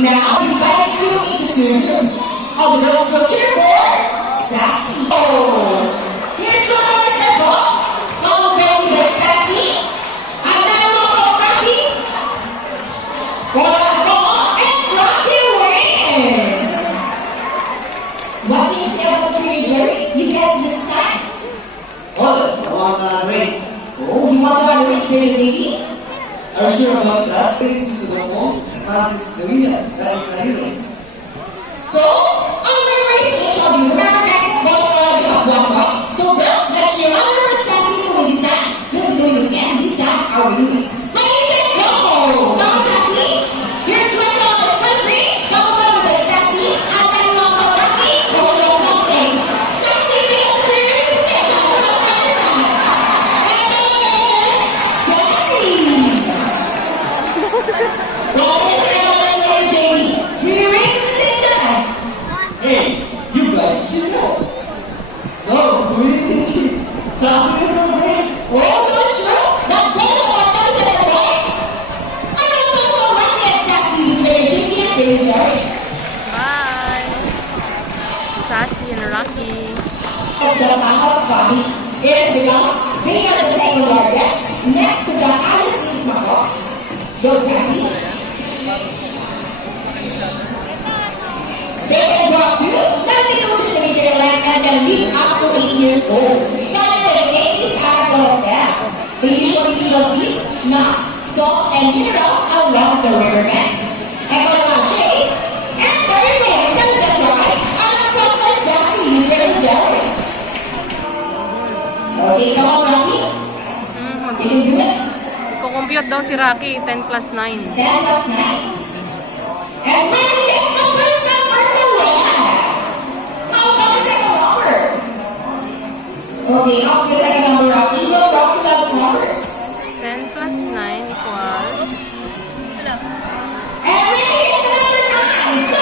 Now, we invite you into two rooms. All the girls go to your board. Sassy. Oh, here's one more circle. All ready with Sassy. And now we'll Rocky. And Rocky wins. What do you say about the Jerry? You guys this time? Oh, I want to race. Oh, you want to race your lady? Are you sure about that? This is the goal. It's the winner. That is the race. So, under race each of you, remember guys, both of you have 1 point. So, girls, let's cheer on for Sassy to win this time. We'll be doing this again. This time, our winners. Ready, set, go! Come on, Sassy. Here's what you want. First three. Double one with Sassy. And then one for Rocky. Double one something. Sassy, we have to race this time. Come on, Sassy. Hey, you guys should know. No, we didn't cheat. Sassy is not great. Well, so it's true. That goes for the boys. I don't know so Rocky and Sassy with their Jimmy and Baby Jerry. Bye. Sassy and Rocky. At the Mama Fabi, it is because they are the second largest next to the Alice Macos. Go Sassy. They can grow up to 92 centimeter length and then live up to 8 years old. Some of the babies are all of them. They usually feed on seeds, nuts, salts, and minerals along the riverbeds. And for the shade, and very rare, intelligent dry, and of course for Sassy, very jelly. Okay, come on, Rocky. You can do it. Compute daw si Rocky, 10 plus 9. 10 plus 9. And ready is the first number correct. How about the second number? Okay, off the second number, Rocky. No, Rocky loves numbers. 10 plus 9 equals... And ready is the number 9. So,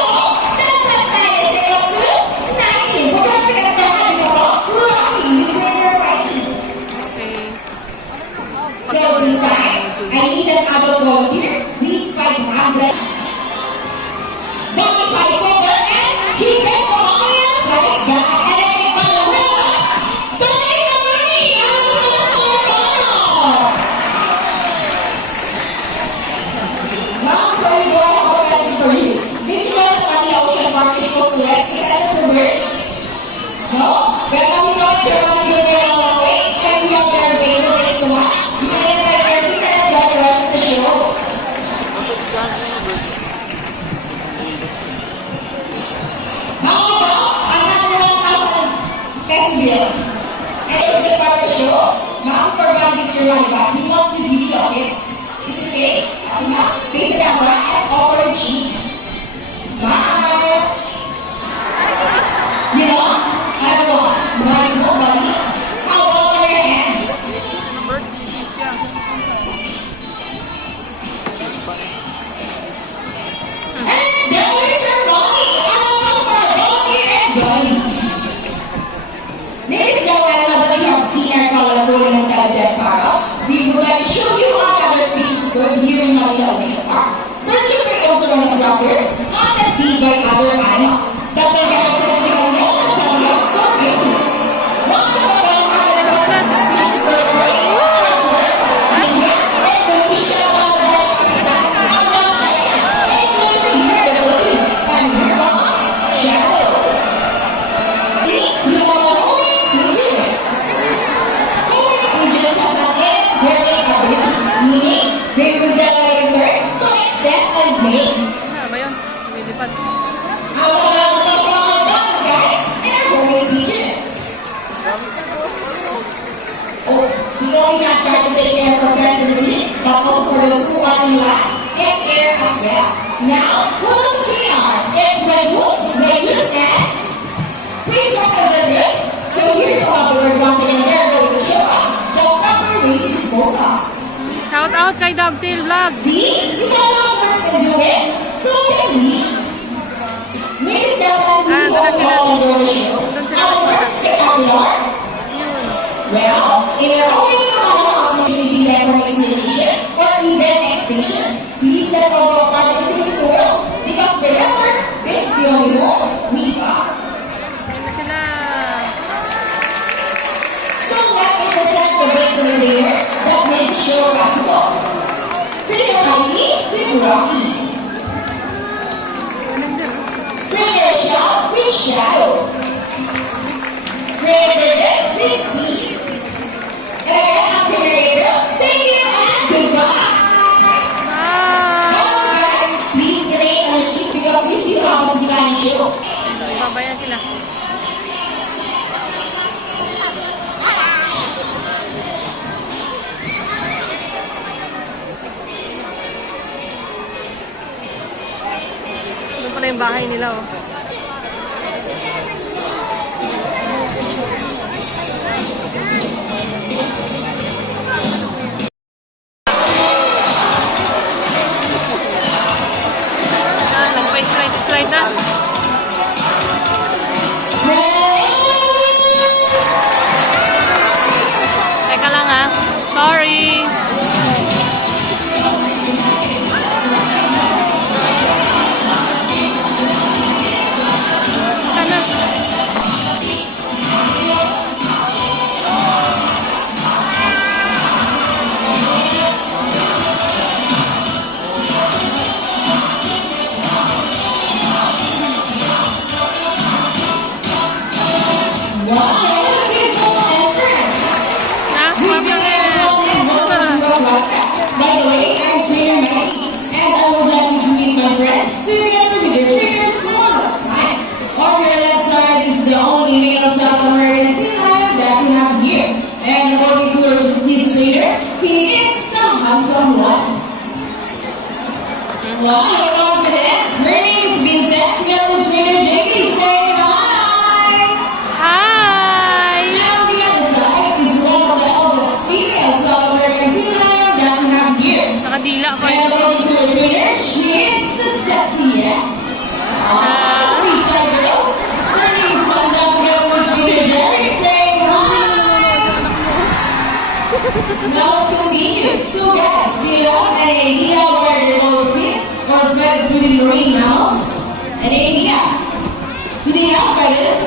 10 plus 9 is equal to 19. We're going to get the hand of Rocky. You can hear Rocky. Okay. So, this time, I need an adult volunteer. We 500. Bobby fights over and he gets the money and fights back and everybody will donate the money out of the ball. Now, before we go, I have a question for you. Did you know that money ocean park is supposed to rest instead of the birds? No? Well, now we know that you're going to do it on our way and we are very grateful so much. You can invite your sister and enjoy the rest of the show. Bill. And it's the part of the show. Now for one picture running back. He wants to give you the it's okay. Face the camera and offer a cheek. Smile. You know, I don't know. Nice nobody. How about your hands? And there is your body. And also our body and body. Ladies and gentlemen, we have seen our colorful and intelligent parrots. We would like to show you what other species could here in Manila Ocean Park. Particularly also known as rockers, not that feed by other animals. That they have scientifically known as cellular scorpions. One of the other species were for those who are in life and air as well. Now, for those chaos, it's Regulus, and please welcome the day. So here's how the word once again they're going to show us the proper ways to dispose of. Shout out kay Dovetail Vlog. See? If all of us can do it, so can we. Ladies and gentlemen, we doon na sila. all know the show. Doon sila Our nagpunta. first spectacular. Well, in our opening of maybe recommendation or event extinction, please let all of our participants know. Because remember, this is the only home we are. Doon na sila. So let me present the wisdom layers that make the show possible. Bring your ID with Rocky. Bring your shot with Shadow. Bring your burden with Steve. And again, I'm Peter Gabriel. Thank you and goodbye. Bye! Now guys, please remain on your seat because we still have a Zilani show. Babayan sila. Doon pala yung bahay nila, oh. Yan, nagpa-slide na. Teka lang, ha. Sorry. Sana. Wow, beautiful and friends. Ha? By the way, I'm Trainer Maggie, and I would like you to meet my friends together with your trainers one at a time. On your left side is the only male South American sea lion that we have here. And according to his trainer, he is the handsome one. Wow, confident. Her name is Vincent, together with trainer JP. Say hi! Hi! And the other side is one of the oldest female South American sea lion that we have here. Nakadila pa And ito. according to her trainer, she is the sexiest. Pretty shy girl. Her name is Sandra, together with trainer Jerry. Say hi! Now let's continue. So guys, do you have any idea where you're going to fit or better to the marine mammals? Any idea? Do they have feathers?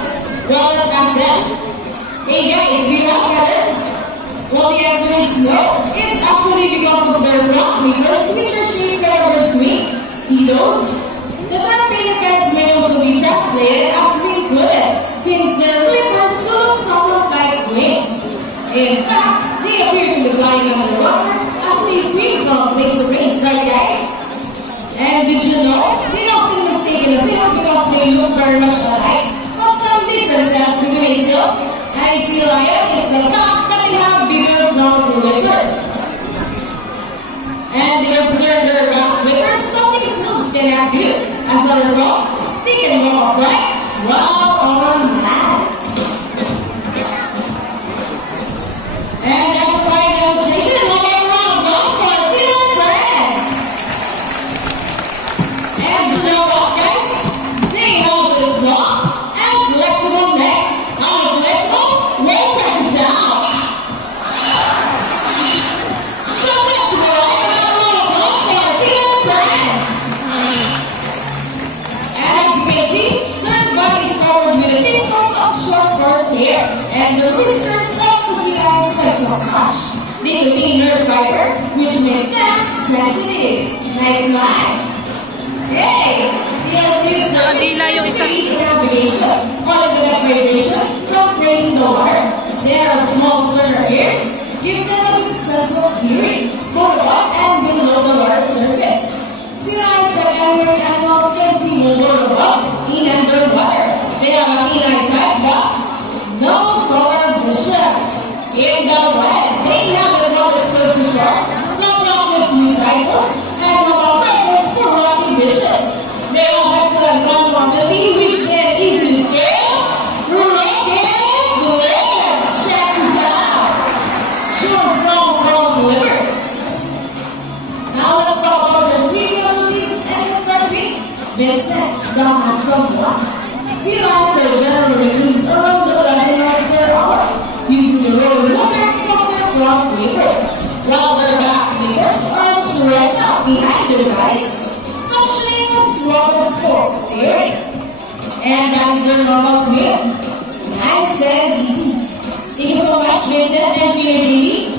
Well, let's ask them. Hey guys, do you have feathers? Well, the answer is no. It's actually because of their front flippers, which are shaped like a bird's wing. See those? The front flippers may also be translated as wing-footed, since their flippers look somewhat like wings. In fact, they appear to be flying underwater as they swing from place to place, right guys? And did you know? We often mistaken the seal because they look very much alike, but some differences between a seal and a sea lion is the fact that they have bigger front flippers. And because their front flippers, something smooth cannot do. As a result, they can walk upright while on land. And as a final demonstration, one more round of golf for our sea friends. And you know what, guys? They have this long and flexible neck. How flexible? Well, check this out. So flexible, right? Now, round of golf for our sea friends. And as you can see, their body is covered with a thin coat of short coarse hair, and their whiskers of the sea lion's sexual crush. They contain nerve fiber, which makes them sensitive. Nice line. Hey! Yes, this is the Nakadila yung isa. vibration, or the vibration from draining the water. There are small slender hairs, give them a good sense of hearing, both up and below the water surface. Sea lions and other animals can see both above and underwater. They have a keen eyesight, but no color vision. In the wet, they have the water close to shores, long with new titles, and mobile purpose for rocky beaches. They all have excellent ground mobility, which can easily scale. Rocket, let's check this out. Show strong front flippers. Vincent, the handsome one. Sea lions are generally cruised around the 11 miles per hour, using the road movements of their front flippers, while their back flippers are stretched out behind their bodies, functioning as well as fork steering. And that is their normal swim. Nice and easy. Thank you so much, Vincent and Junior Baby.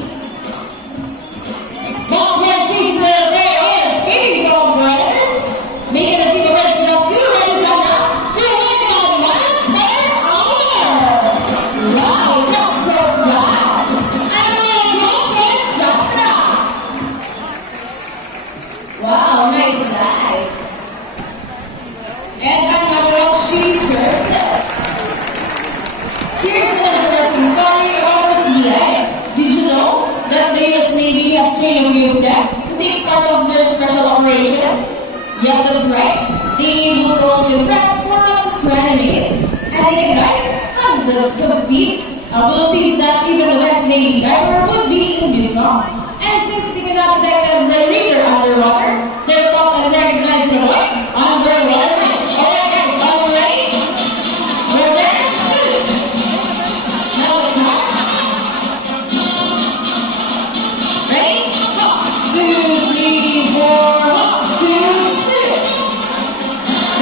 But when she's there is skating from brothers, making a team of rest of 2 runs on up to 1 miles per hour. Wow, that's so fast. And then go get Sandra. Wow, nice slide. And another one, she turns it. Here's an interesting story of CI. Did you know that the US Navy has trained a few of them to take part of their special operation? Yeah, that's right. They will throw the prep for up to 20 minutes, and they can dive hundreds of feet. Abilities that even the best Navy diver would be in this song. And since they cannot detect the reader underwater, they're called unrecognizable underwater mice. Alright guys, are you ready? We're there soon. Now let's march. Ready? 1, 2, 3, 4, 1, 2, 6.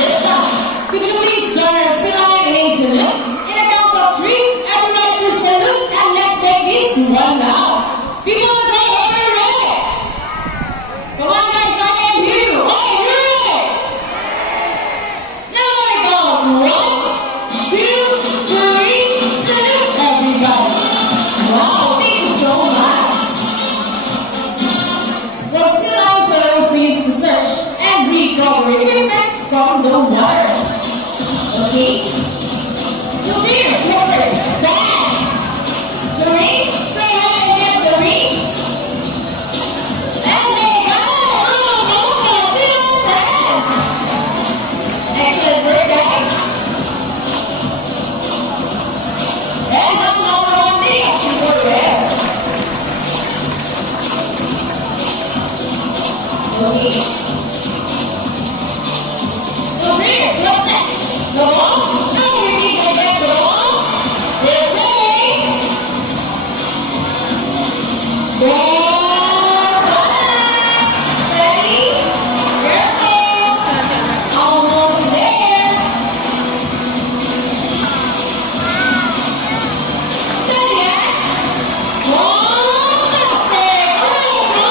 This time, could you please join us tonight in a salute? In a count of 3, everybody please salute and let's take this one now. People are ready. Come on guys, I can hear you. Oh, you're ready. Now I go. 1, 2, 3, salute everybody. Wow, thank you so much. Well, sea lions are also used to search and recover effects from the water. Okay? So there's your first bag. The rings, go ahead and get the rings. And they go! Oh, no, sea lion bag. Excellent work, guys. And another one, they got you for there. Okay. So here's what's next. The ball. Now you need to get the ball. It's ready. Ball back. Steady. Perfect. Almost there. Steady. Oh, perfect. Oh, no,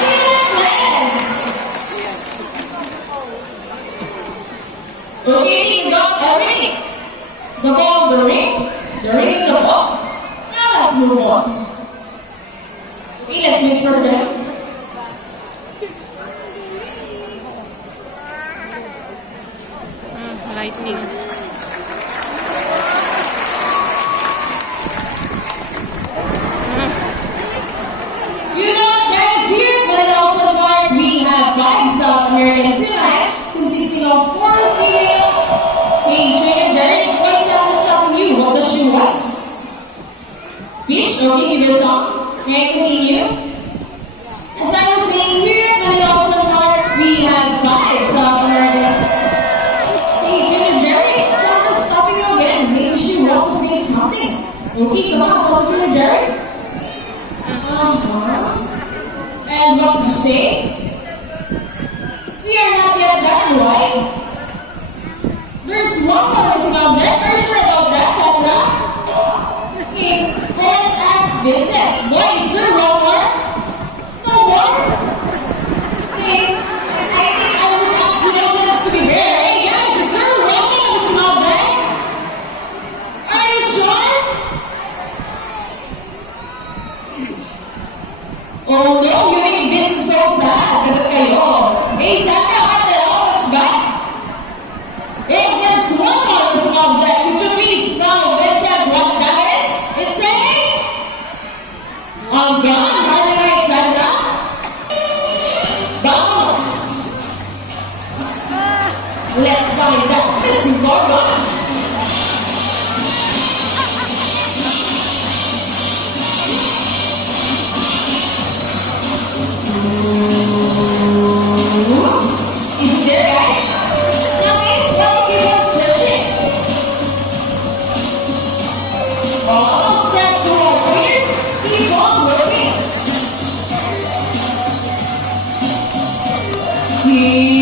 see that red. Okay, you got everything. The ball, the ring, the ball. Now let's move on. Okay, let's wait for them. Lightning. You know, guys, here at Manila Ocean Park, we have 5 South American sea lions consisting of 4 female. Hey, trainer Derek, what is someone stopping you? What does she want? Fish, okay, give your song. May I continue? As I was saying, here at Manila Ocean Park, we have 5 South Americans. Hey, trainer Derek, someone's stopping you again. Maybe she wants to say something. Okay, come on, come trainer Derek. And what to say? We are not yet done, right? There's one more missing out there. Are you sure about that, Sandra? Okay, let's ask Vincent. What is there one more? No more? Okay, I think I would ask the audience to be there. Hey, yes, is there one more missing out there? Are you sure? Oh no, you make Vincent so sad. Dapat kayo. Hey, Sandra, what the hell is that? If there's one more missing out there, could you please tell Vincent what that is? It's a... I'm gone. Are you right, Sandra? Vamos. Let's find that missing organ. Is it there, guys? Ready?